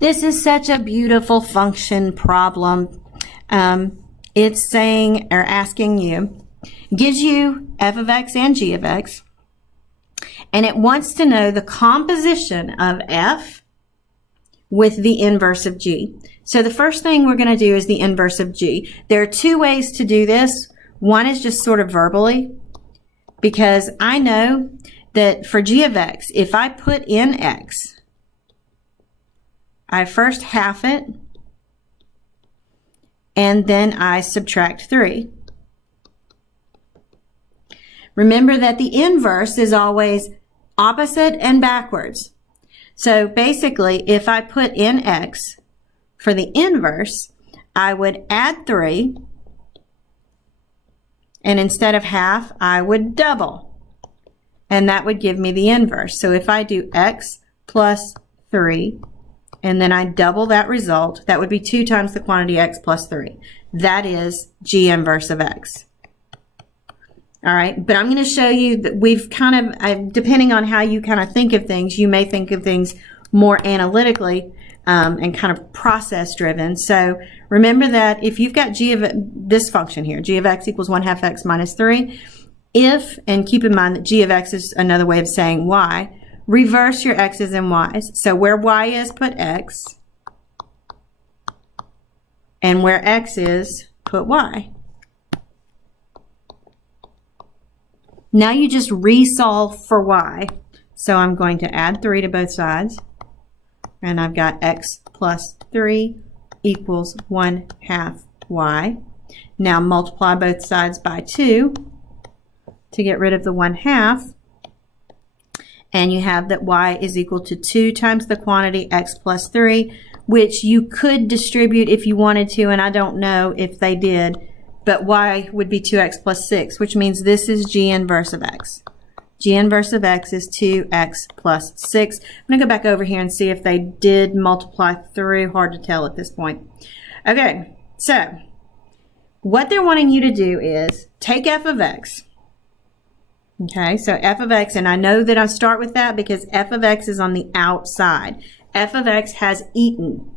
This is such a beautiful function problem. It's saying or asking you, gives you f of x and g of x, and it wants to know the composition of f with the inverse of g. So the first thing we're going to do is the inverse of g. There are two ways to do this. One is just sort of verbally, because I know that for g of x, if I put in x, I first half it, and then I subtract 3. Remember that the inverse is always opposite and backwards. So basically, if I put in x for the inverse, I would add 3, and instead of half, I would double, and that would give me the inverse. So if I do x plus 3, and then I double that result, that would be 2 times the quantity x plus 3. That is g inverse of x. All right, but I'm going to show you that we've kind of, depending on how you kind of think of things, you may think of things more analytically and kind of process driven. So remember that if you've got g of this function here, g of x equals 1/2 x minus 3, if, and keep in mind that g of x is another way of saying y, reverse your x's and y's. So where y is, put x, and where x is, put y. Now you just resolve for y. So I'm going to add 3 to both sides, and I've got x plus 3 equals 1/2 y. Now multiply both sides by 2 to get rid of the 1/2, and you have that y is equal to 2 times the quantity x plus 3, which you could distribute if you wanted to, and I don't know if they did, but y would be 2x plus 6, which means this is g inverse of x. G inverse of x is 2x plus 6. I'm going to go back over here and see if they did multiply through. Hard to tell at this point. Okay, so what they're wanting you to do is take f of x. Okay, so f of x, and I know that I start with that because f of x is on the outside. F of x has eaten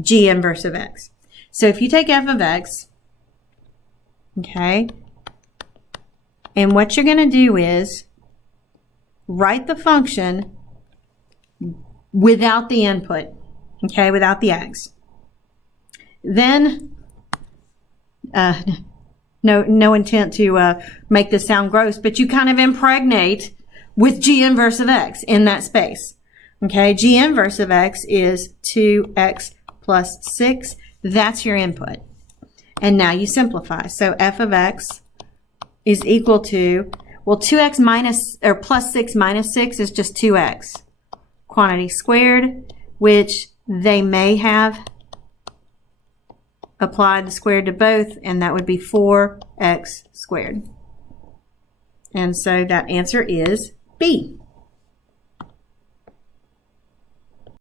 g inverse of x. So if you take f of x, okay, and what you're going to do is write the function without the input, okay, without the x. Then, no intent to make this sound gross, but you kind of impregnate with g inverse of x in that space. Okay, g inverse of x is 2x plus 6. That's your input. And now you simplify. So f of x is equal to, well, 2x minus, or plus 6 minus 6 is just 2x. Quantity squared, which they may have applied the squared to both, and that would be 4x squared. And so that answer is B.